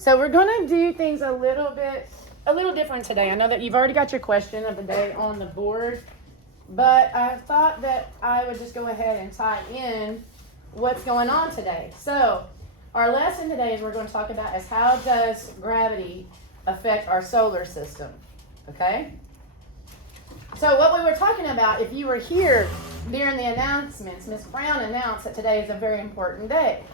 So we're going to do things a little different today. I know that you've already got your question of the day on the board, but I thought that I would just go ahead and tie in what's going on today. So our lesson today is we're going to talk about is how does gravity affect our solar system, okay? So what we were talking about, if you were here during the announcements, Ms. Brown announced that today is a very important day.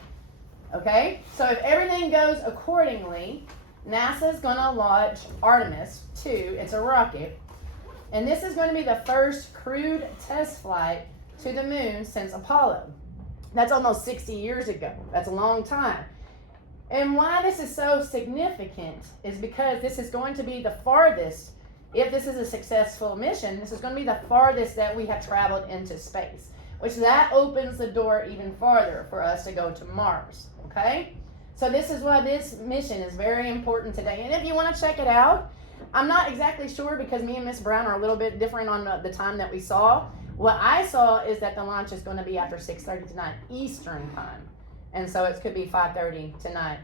Okay, so if everything goes accordingly, NASA's going to launch Artemis 2. It's a rocket. And this is going to be the first crewed test flight to the moon since Apollo. That's almost 60 years ago. That's a long time. And why this is so significant is because this is going to be the farthest, if this is a successful mission, this is going to be the farthest that we have traveled into space, which that opens the door even farther for us to go to Mars. Okay, so this is why this mission is very important today. And if you want to check it out, I'm not exactly sure because me and Miss Brown are a little bit different on the time that we saw. What I saw is that the launch is going to be after 6:30 tonight Eastern time, and so it could be 5:30 tonight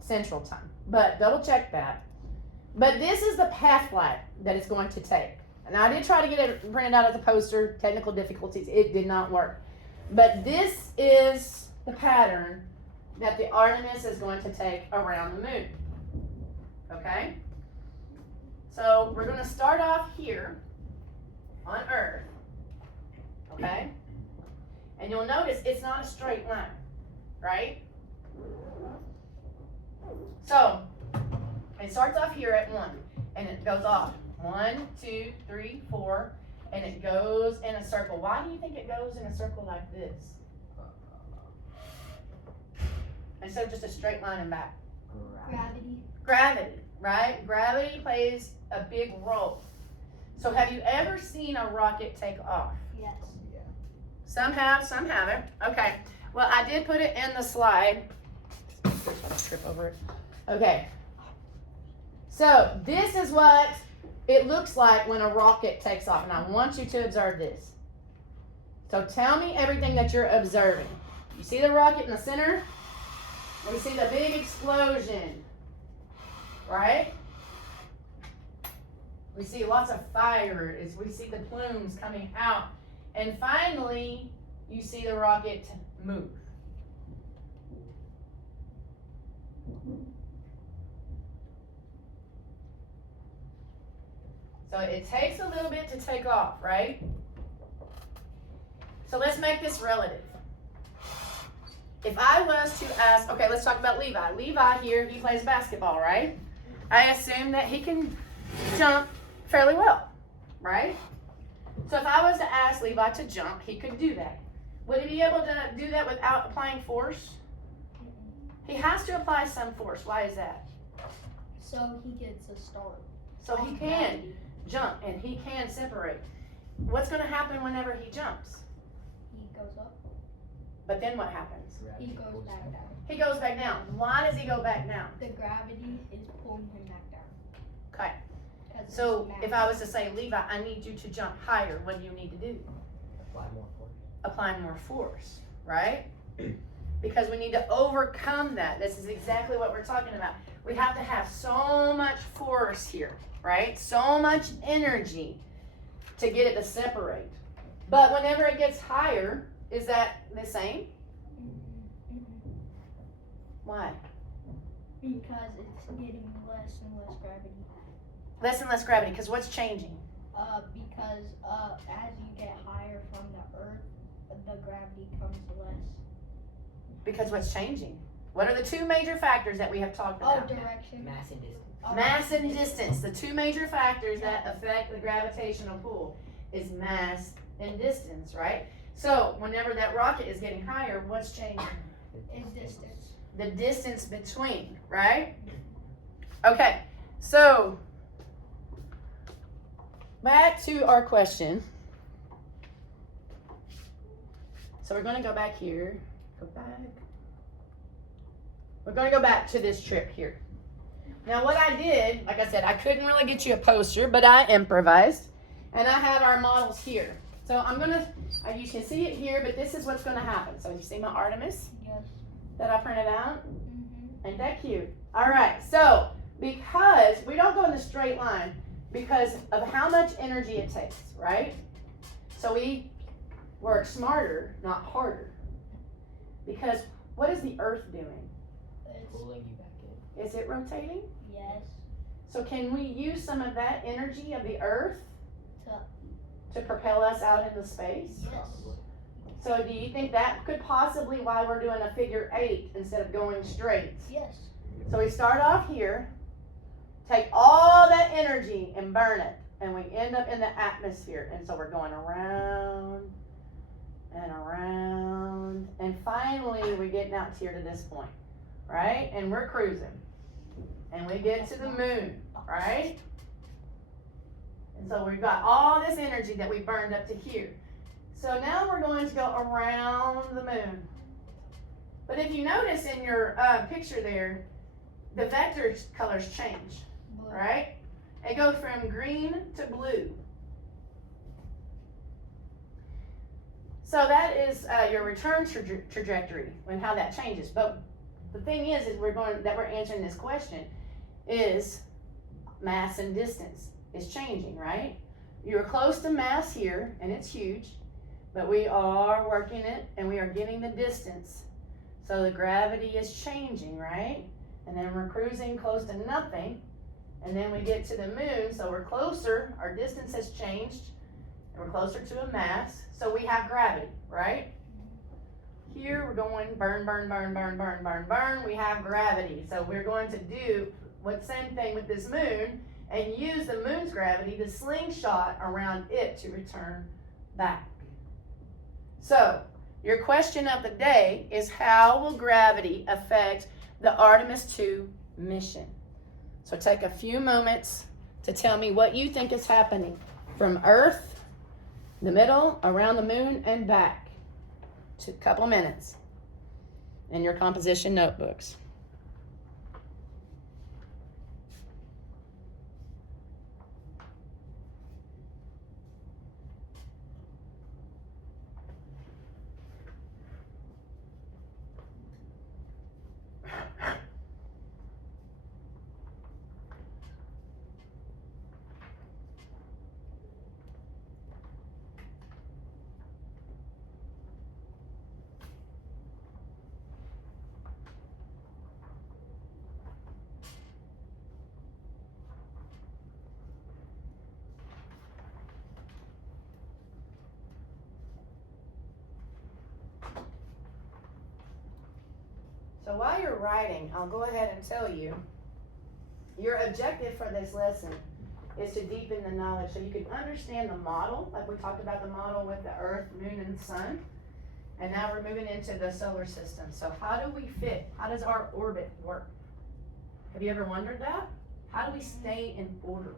Central time. But double check that. But this is the path flight that it's going to take. And I did try to get it printed out as a poster. Technical difficulties, it did not work. But this is the pattern that the Artemis is going to take around the moon. Okay? So we're going to start off here on Earth. Okay? And you'll notice it's not a straight line, right? So it starts off here at 1 and it goes off 1, 2, 3, 4, and it goes in a circle. Why do you think it goes in a circle like this instead of just a straight line and back? Gravity, right? Gravity plays a big role. So have you ever seen a rocket take off? Yes. Yeah. Some have, some haven't. Okay. Well, I did put it in the slide. Just want to trip over it. Okay. So this is what it looks like when a rocket takes off. And I want you to observe this. So tell me everything that you're observing. You see the rocket in the center? We see the big explosion, right? We see lots of fire. We see the plumes coming out. And finally, you see the rocket move. So it takes a little bit to take off, right? So let's make this relative. If I was to ask, okay, let's talk about Levi. Levi here, he plays basketball, right? I assume that he can jump fairly well, right? So if I was to ask Levi to jump, he could do that. Would he be able to do that without applying force? He has to apply some force. Why is that? So he gets a start. So he can jump and he can separate. What's going to happen whenever he jumps? He goes up. But then what happens? He goes back down. He goes back down. Why does he go back down? The gravity is pulling him back down. Okay. 'Cause So it's if I was to say, Levi, I need you to jump higher, what do you need to do? Apply more force. Apply more force, right? Because we need to overcome that. This is exactly what we're talking about. We have to have so much force here, right? So much energy to get it to separate. But whenever it gets higher, is that the same? Why? Because it's getting less and less gravity. Less and less gravity, because what's changing? Because as you get higher from the earth, the gravity comes less. Because what's changing? What are the two major factors that we have talked Oh, about? direction. Mass and distance. Mass and distance. The two major factors that affect the gravitational pull is mass and distance, right? So whenever that rocket is getting higher, what's changing? Is distance. The distance between, right? Okay, so back to our question. So we're going to go back here. Go back. We're going to go back to this trip here. Now what I did, like I said, I couldn't really get you a poster, but I improvised. And I have our models here. So I'm going to, you can see it here, but this is what's going to happen. So you see my Artemis Yes. that I printed out? Ain't that cute? All right, so because we don't go in a straight line because of how much energy it takes, right? So we work smarter, not harder. Because what is the earth doing? It's, Pulling you back in. Is it rotating? yes. So can we use some of that energy of the earth To- to propel us out into space? Yes. Probably. So do you think that could possibly why we're doing a figure 8 instead of going straight? Yes. So we start off here, take all that energy and burn it, and we end up in the atmosphere. And so we're going around and around, and finally we're getting out here to this point, right? And we're cruising. And we get to the moon, right? And so we've got all this energy that we burned up to here. So now we're going to go around the moon. But if you notice in your picture there, the vector colors change, Blue. right? It goes from green to blue. So that is your return trajectory and how that changes. But the thing is we're answering this question is mass and distance is changing, right? You're close to mass here, and it's huge, but we are working it, and we are getting the distance. So the gravity is changing, right? And then we're cruising close to nothing, and then we get to the moon, so we're closer, our distance has changed, and we're closer to a mass, so we have gravity, right? Here we're going burn, burn, burn, burn, burn, burn, burn, we have gravity. So we're going to do what same thing with this moon, and use the moon's gravity to slingshot around it to return back. So, your question of the day is how will gravity affect the Artemis II mission? So take a few moments to tell me what you think is happening from Earth, the middle, around the moon, and back. A couple minutes in your composition notebooks. So while you're writing, I'll go ahead and tell you, your objective for this lesson is to deepen the knowledge so you can understand the model, like we talked about the model with the Earth, Moon, and Sun. And now we're moving into the solar system. So how do we fit? How does our orbit work? Have you ever wondered that? How do we stay in order?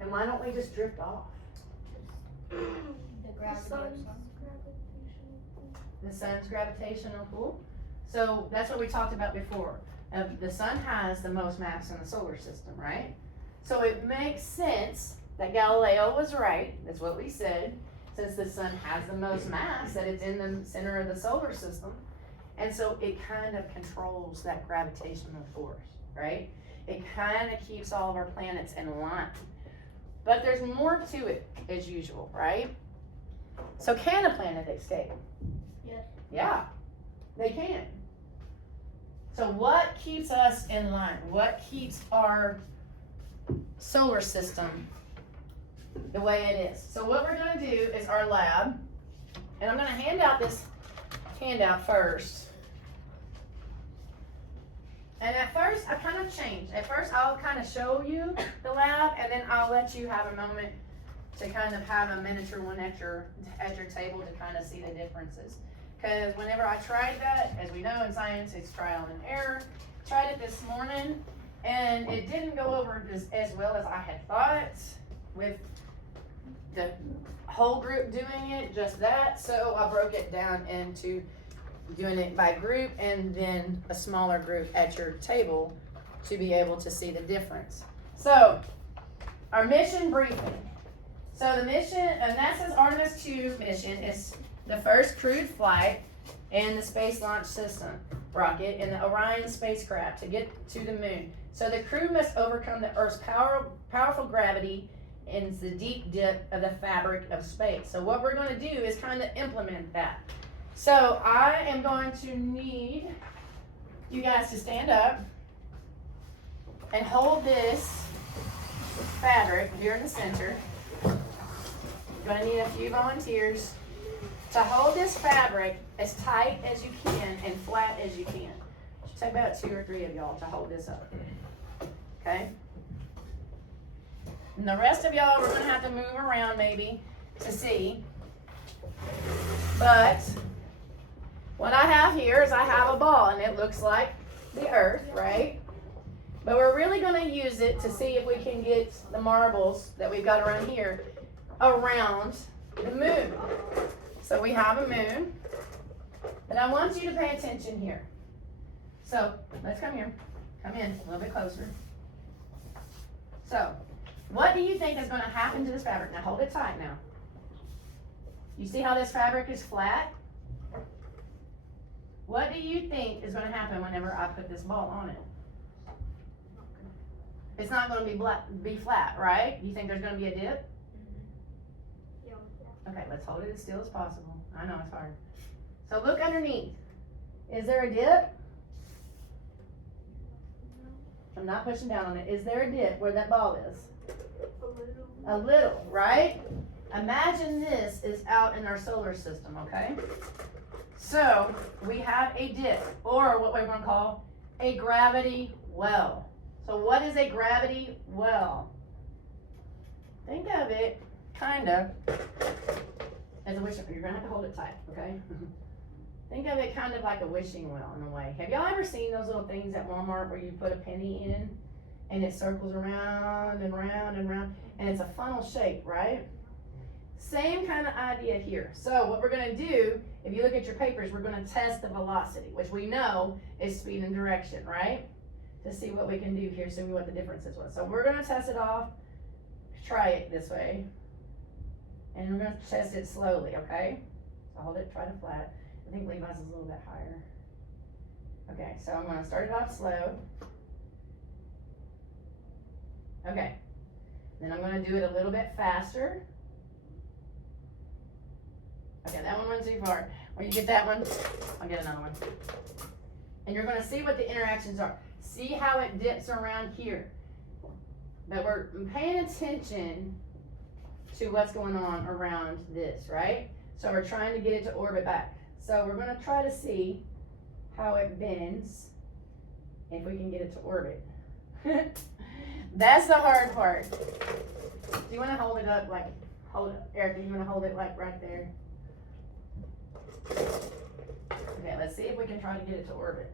And why don't we just drift off? The gravity of the sun. The sun's gravitational pull. So that's what we talked about before. The sun has the most mass in the solar system, right? So it makes sense that Galileo was right. That's what we said. Since the sun has the most mass, that it's in the center of the solar system. And so it kind of controls that gravitational force, right? It kind of keeps all of our planets in line. But there's more to it, as usual, right? So can a planet escape? Yes. Yeah, they can. So what keeps us in line? What keeps our solar system the way it is? So what we're going to do is our lab, and I'm going to hand out this handout first. And at first, I kind of changed. At first, I'll kind of show you the lab, and then I'll let you have a moment to kind of have a miniature one at your table to kind of see the differences. Because whenever I tried that, as we know in science, it's trial and error. Tried it this morning, and it didn't go over as well as I had thought with the whole group doing it, just that. So I broke it down into doing it by group and then a smaller group at your table to be able to see the difference. So, our mission briefing. So the mission, NASA's Artemis II mission is the first crewed flight and the Space Launch System rocket and the Orion spacecraft to get to the moon. So the crew must overcome the Earth's powerful gravity and the deep dip of the fabric of space. So what we're going to do is kind of implement that. So I am going to need you guys to stand up and hold this fabric here in the center. You're going to need a few volunteers to hold this fabric as tight as you can and flat as you can. It should take about 2 or 3 of y'all to hold this up. Okay? And the rest of y'all, we're going to have to move around maybe to see. But what I have here is I have a ball, and it looks like the Earth, right? But we're really going to use it to see if we can get the marbles that we've got around here around the moon. So we have a moon, and I want you to pay attention here. So let's come here. Come in a little bit closer. So what do you think is going to happen to this fabric? Now hold it tight now. You see how this fabric is flat? What do you think is going to happen whenever I put this ball on it? It's not going to be flat, right? You think there's going to be a dip? Okay, let's hold it as still as possible. I know it's hard. So look underneath. Is there a dip? I'm not pushing down on it. Is there a dip where that ball is? A little, right? Imagine this is out in our solar system, okay? So we have a dip, or what we're going to call a gravity well. So what is a gravity well? Think of it kind of as a wishing. You're going to have to hold it tight, okay? Think of it kind of like a wishing well in a way. Have y'all ever seen those little things at Walmart where you put a penny in and it circles around and round and round, and it's a funnel shape, right? Same kind of idea here. So what we're going to do, if you look at your papers, we're going to test the velocity, which we know is speed and direction, right? To see what we can do here, see what the differences was. So we're going to test it off. Try it this way. And we're going to test it slowly, okay? So hold it, try to flat. I think Levi's is a little bit higher. Okay, so I'm going to start it off slow. Okay. Then I'm going to do it a little bit faster. Okay, that one went too far. When you get that one, I'll get another one. And you're going to see what the interactions are. See how it dips around here. But we're paying attention to what's going on around this, right? So we're trying to get it to orbit back. So we're going to try to see how it bends, if we can get it to orbit. That's the hard part. Do you want to hold it up like, Eric, do you want to hold it like right there? Okay, let's see if we can try to get it to orbit.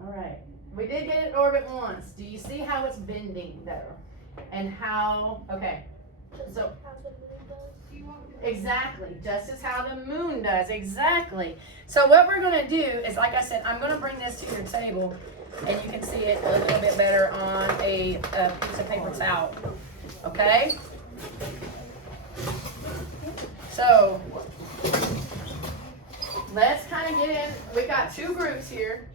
All right, we did get it in orbit once. Do you see how it's bending though? And how, okay, so, exactly, just as how the moon does, exactly. So what we're gonna do is, like I said, I'm gonna bring this to your table and you can see it a little bit better on a piece of paper towel, okay? So, let's kind of get in, we got 2 groups here.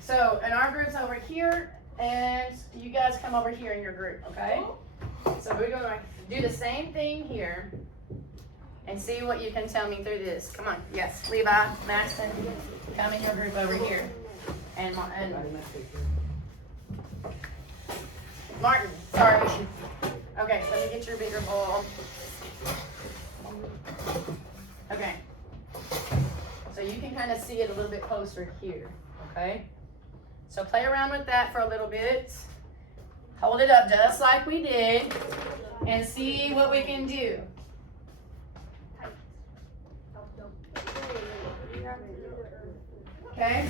So, and our group's over here, and you guys come over here in your group, okay? So we're gonna do the same thing here, and see what you can tell me through this. Come on, yes, Levi, Maxton, come in your group over here. And Martin, sorry. Okay, let me get your bigger ball. Okay. So you can kind of see it a little bit closer here, okay? So play around with that for a little bit. Hold it up just like we did and see what we can do. Okay?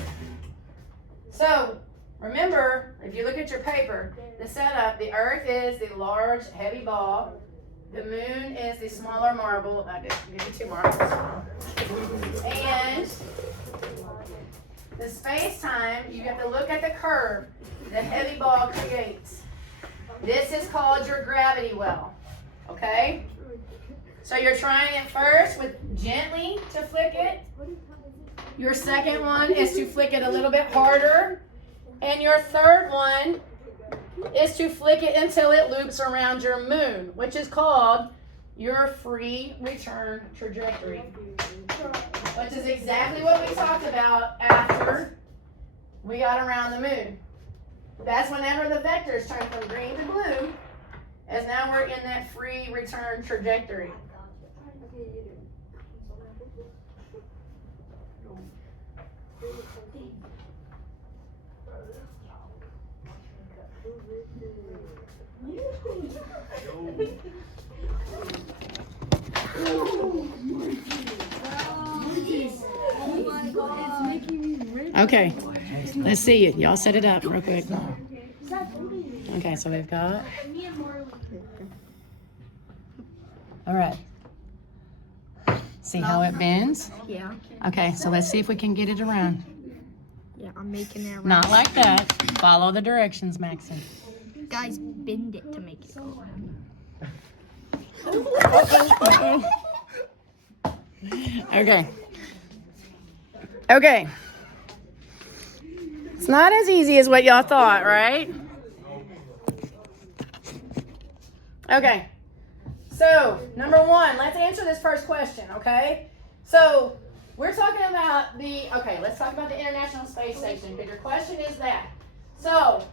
So remember, if you look at your paper, the setup, the Earth is the large, heavy ball. The moon is the smaller marble. I did give you 2 marbles. And the space-time, you have to look at the curve the heavy ball creates. This is called your gravity well. Okay? So you're trying it first with gently to flick it. Your second one is to flick it a little bit harder. And your third one is to flick it until it loops around your moon, which is called your free return trajectory. Which is exactly what we talked about after we got around the moon. That's whenever the vectors turn from green to blue, as now we're in that free return trajectory. Okay, let's see it. Y'all set it up real quick. Okay, so we've got. All right. See how it bends? Yeah. Okay, so let's see if we can get it around. Yeah, I'm making it around. Not like that. Follow the directions, Maxon. Guys, bend it to make it go. Okay. Okay. It's not as easy as what y'all thought, right? Okay. So, number one, let's answer this first question, okay? So, we're talking about let's talk about the International Space Station, because your question is that. So,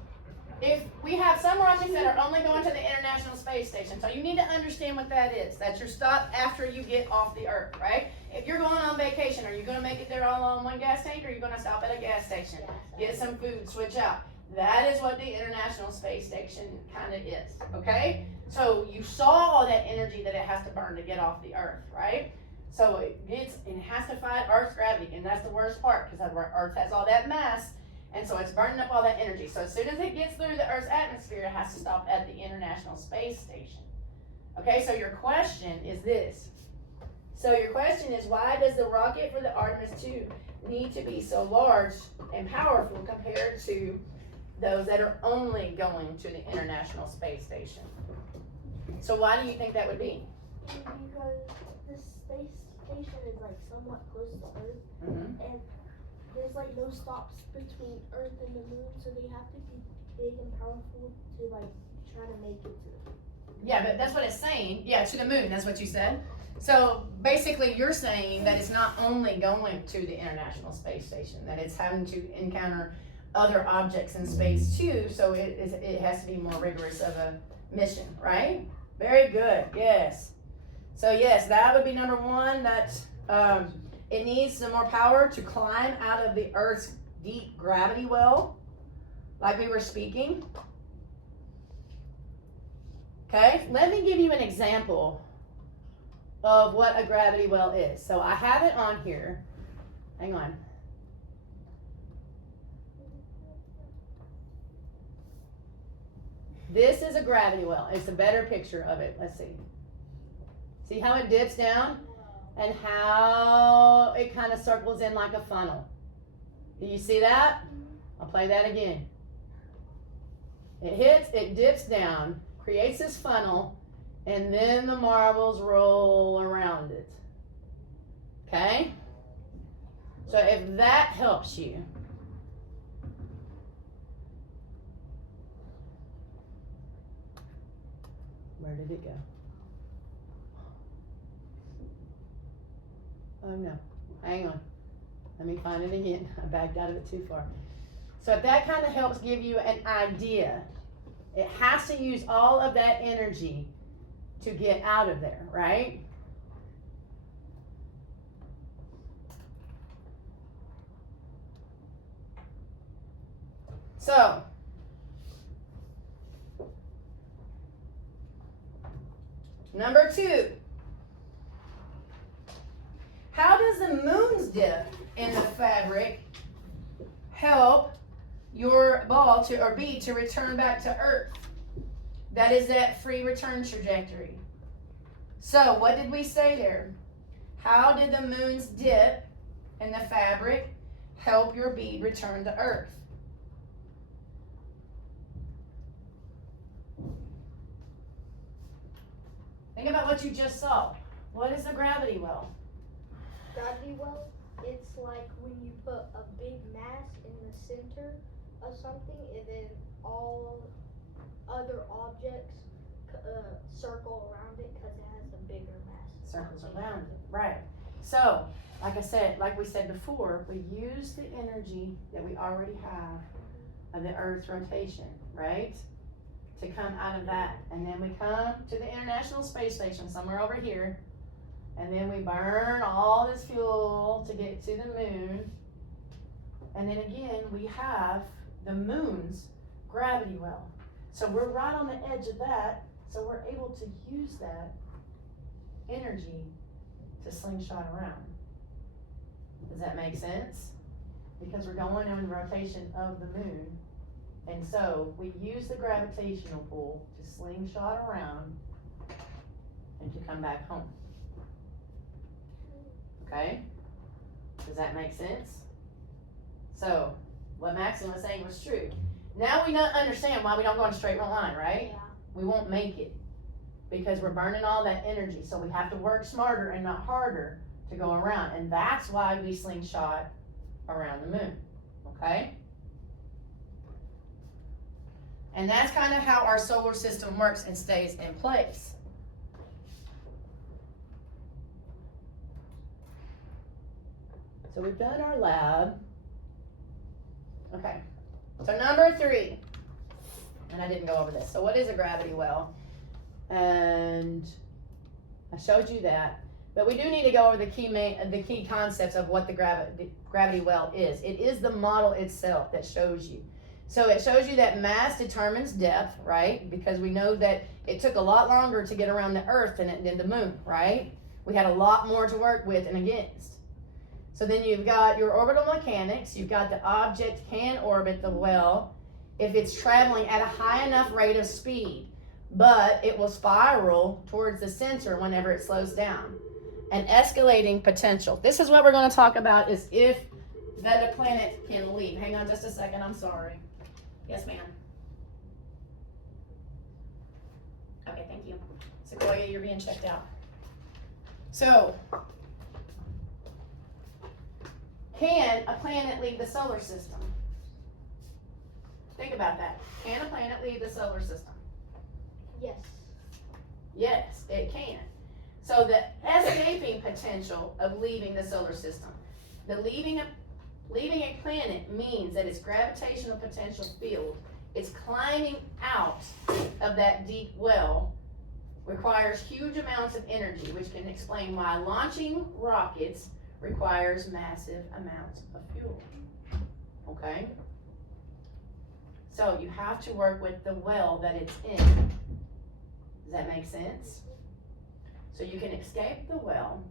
if we have some rockets that are only going to the International Space Station, so you need to understand what that is. That's your stop after you get off the Earth, right? If you're going on vacation, are you going to make it there all on one gas tank, or are you going to stop at a gas station, get some food, switch out? That is what the International Space Station kind of is, okay? So you saw all that energy that it has to burn to get off the Earth, right? So it has to fight Earth's gravity, and that's the worst part, because Earth has all that mass, and so it's burning up all that energy. So as soon as it gets through the Earth's atmosphere, it has to stop at the International Space Station. Okay, so your question is this. So your question is, why does the rocket for the Artemis 2 need to be so large and powerful compared to those that are only going to the International Space Station? So why do you think that would be? Because the space station is like somewhat close to Earth, and there's like no stops between Earth and the moon, so they have to be big and powerful to like try to make it to the moon. Yeah, but that's what it's saying. Yeah, to the moon, that's what you said. So basically you're saying that it's not only going to the International Space Station, that it's having to encounter other objects in space too, so it has to be more rigorous of a mission, right? Very good, yes. So yes, that would be number one, that it needs some more power to climb out of the Earth's deep gravity well, like we were speaking. Okay, let me give you an example of what a gravity well is. So I have it on here. Hang on. This is a gravity well. It's a better picture of it. Let's see. See how it dips down and how it kind of circles in like a funnel. Do you see that? I'll play that again. It hits, it dips down, creates this funnel, and then the marbles roll around it. Okay? So if that helps you, where did it go? Oh no, hang on. Let me find it again. I backed out of it too far. So if that kind of helps give you an idea, it has to use all of that energy to get out of there, right? So, number 2. How does the moon's dip in the fabric help your ball to return back to Earth? That is that free return trajectory. So what did we say there? How did the moon's dip in the fabric help your bead return to Earth? Think about what you just saw. What is a gravity well? Gravity well, it's like when you put a big mass in the center of something and then all other objects circle around it because it has a bigger mass. Circles around it, right. So, like I said, like we said before, we use the energy that we already have of the Earth's rotation, right? To come out of that. And then we come to the International Space Station somewhere over here. And then we burn all this fuel to get to the moon. And then again, we have the moon's gravity well. So we're right on the edge of that. So we're able to use that energy to slingshot around. Does that make sense? Because we're going in the rotation of the moon. And so we use the gravitational pull to slingshot around and to come back home. Okay? Does that make sense? So, what Maxine was saying was true. Now we don't understand why we don't go in a straight line, right? Yeah. We won't make it because we're burning all that energy. So we have to work smarter and not harder to go around. And that's why we slingshot around the moon. Okay? And that's kind of how our solar system works and stays in place. So we've done our lab. Okay. So number 3. And I didn't go over this. So what is a gravity well? And I showed you that. But we do need to go over the key concepts of what the gravity well is. It is the model itself that shows you. So it shows you that mass determines depth, right? Because we know that it took a lot longer to get around the Earth than the moon, right? We had a lot more to work with and against. So then you've got your orbital mechanics. You've got the object can orbit the well if it's traveling at a high enough rate of speed, but it will spiral towards the center whenever it slows down. An escalating potential. This is what we're going to talk about is if the planet can leave. Hang on just a second. I'm sorry. Yes, ma'am. Okay, thank you. Sequoia, you're being checked out. So, can a planet leave the solar system? Think about that. Can a planet leave the solar system? Yes. Yes, it can. So the escaping potential of leaving the solar system. The leaving a planet means that its gravitational potential field, its climbing out of that deep well, requires huge amounts of energy, which can explain why launching rockets requires massive amounts of fuel. Okay? So you have to work with the well that it's in. Does that make sense? So you can escape the well.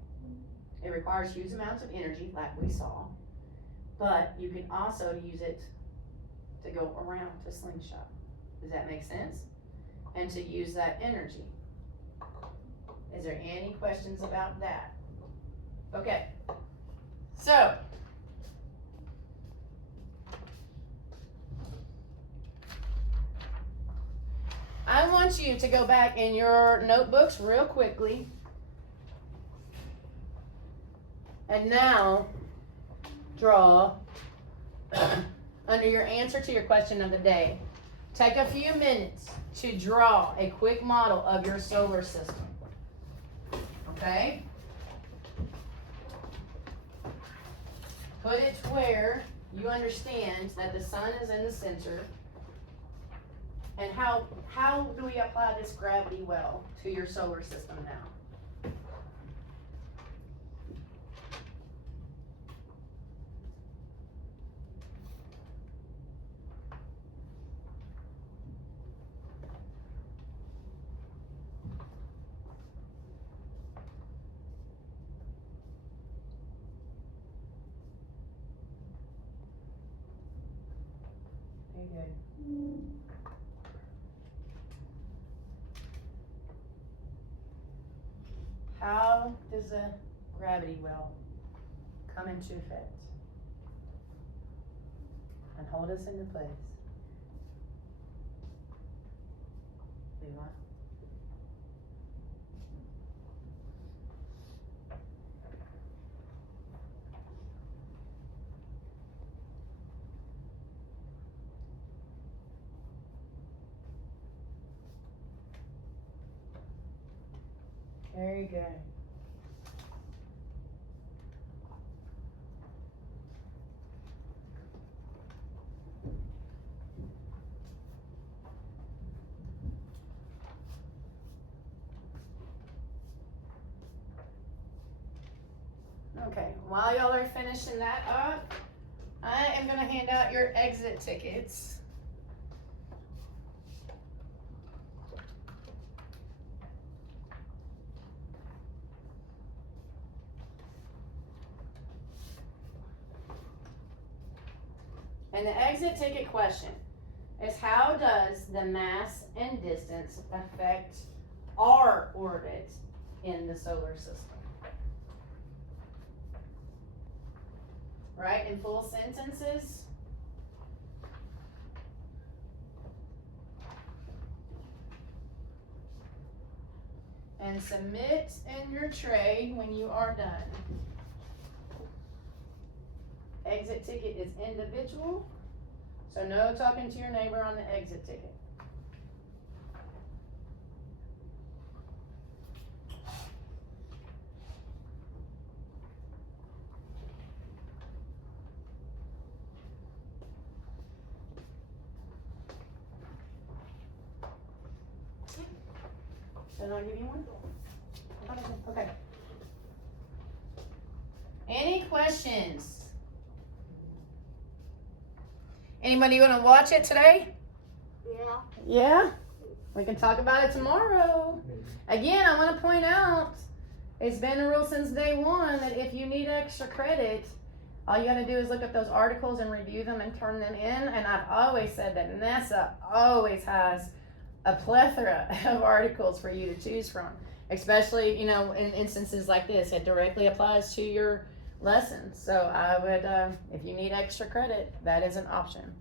It requires huge amounts of energy, like we saw. But you can also use it to go around to slingshot. Does that make sense? And to use that energy. Is there any questions about that? Okay. So, I want you to go back in your notebooks real quickly. And now, draw under your answer to your question of the day. Take a few minutes to draw a quick model of your solar system. Okay? Put it where you understand that the sun is in the center. And how do we apply this gravity well to your solar system now? Very good. How does a gravity well come into effect and hold us into place? Levi? Very good. Okay, while y'all are finishing that up, I am gonna hand out your exit tickets. And the exit ticket question is, how does the mass and distance affect our orbit in the solar system? Right, in full sentences. And submit in your tray when you are done. Exit ticket is individual, so no talking to your neighbor on the exit ticket. Did I give you one? Okay. Any questions? Anybody gonna watch it today? Yeah. Yeah? We can talk about it tomorrow. Again, I want to point out, it's been a rule since day one that if you need extra credit, all you gotta do is look at those articles and review them and turn them in. And I've always said that NASA always has a plethora of articles for you to choose from, especially, in instances like this. It directly applies to your lessons. So I would, if you need extra credit, that is an option.